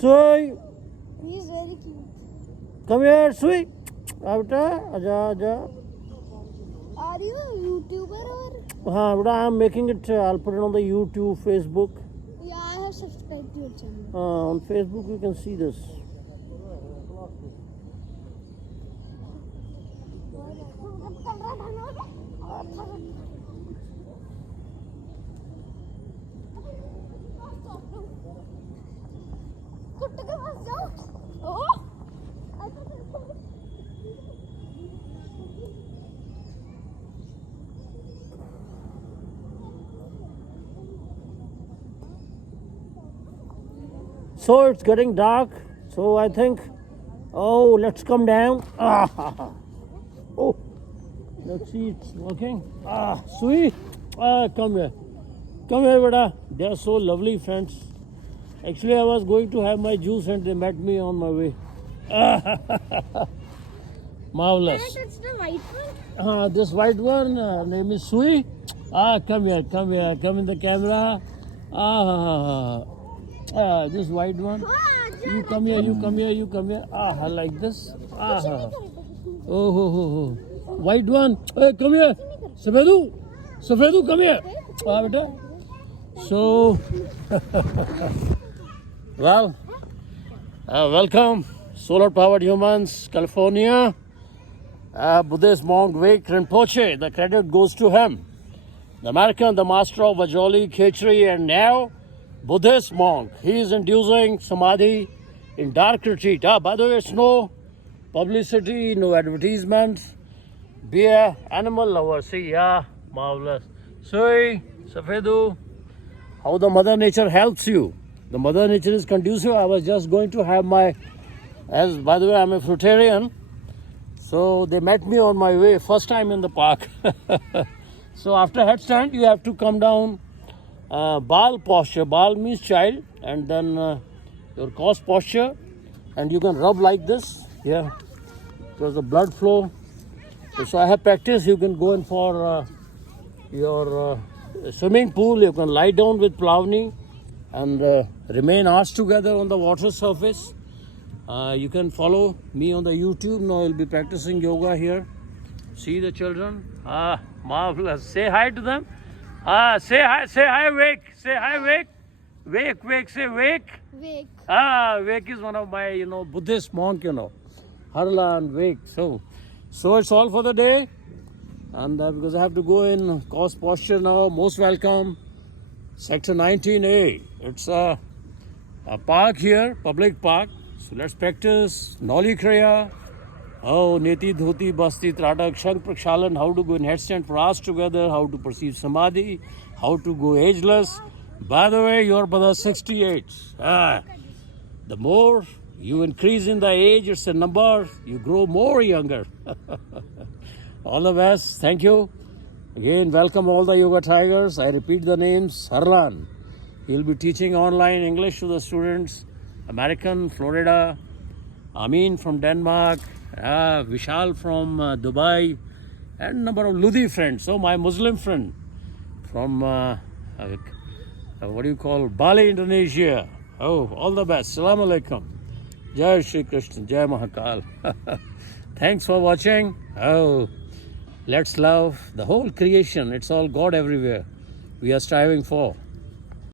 Sui, He's very cute. come here, Sui. Beta, aja, aja. Are you a YouTuber or? हाँ बेटा, I am making it. I'll put it on the YouTube, Facebook. Yeah, I have subscribed to your channel. On Facebook, you can see this. कुत्ते के पास जाओ। ओह! So it's getting dark. So I think, oh, let's come down. Oh, let's see, it's working. Sui, come here. Come here, beta. They are so lovely friends. Actually, I was going to have my juice and they met me on my way. Marvelous. Can I touch the white one? This white one, name is Sui. Come here, come here, come in the camera. This white one. You come here, you come here, you come here. Like this. Oh. White one. Hey, come here. Safedu, come here. Beta. So, well, welcome, Solar Powered Humans, California. Buddhist monk Vik Rinpoche, the credit goes to him. The American, the master of Vajoli, Khechri, and now Buddhist monk. He is inducing Samadhi in dark retreat. By the way, it's no publicity, no advertisements. Be a animal lover. See, marvelous. Sui, Safedu, how the Mother Nature helps you. The Mother Nature is conducive. I was just going to have by the way, I'm a fruitarian. So they met me on my way, first time in the park. So after headstand, you have to come down Bal posture. Bal means child, and then your cross posture, and you can rub like this. Yeah, because the blood flow. So I have practiced. You can go in for your swimming pool. You can lie down with Plavni and remain arms together on the water surface. You can follow me on the YouTube. Now I'll be practicing yoga here. See the children? Marvelous. Say hi to them. Say hi, Vik. Say hi, Vik. Vik, say Vik. Vik. Vik is one of my, Buddhist monk, Harlan, Vik. So it's all for the day. And because I have to go in cross posture now, most welcome. Sector 19A. It's a park here, public park. So let's practice Noli Kriya. Neti, Dhoti, Basti, Tratak, Shank, Prakshalan, how to go in headstand for us together, how to perceive Samadhi, how to go ageless. By the way, your brother 68. The more you increase in the age, it's a number, you grow more younger. All the best. Thank you. Again, welcome all the Yoga Tigers. I repeat the names. Harlan. He'll be teaching online English to the students. American, Florida. Amin from Denmark. Vishal from Dubai. And a number of Ludi friends. So my Muslim friend from, Bali, Indonesia. All the best. Assalamu alaikum. Jai Shri Krishna. Jai Mahakal. Thanks for watching. Let's love the whole creation. It's all God everywhere. We are striving for.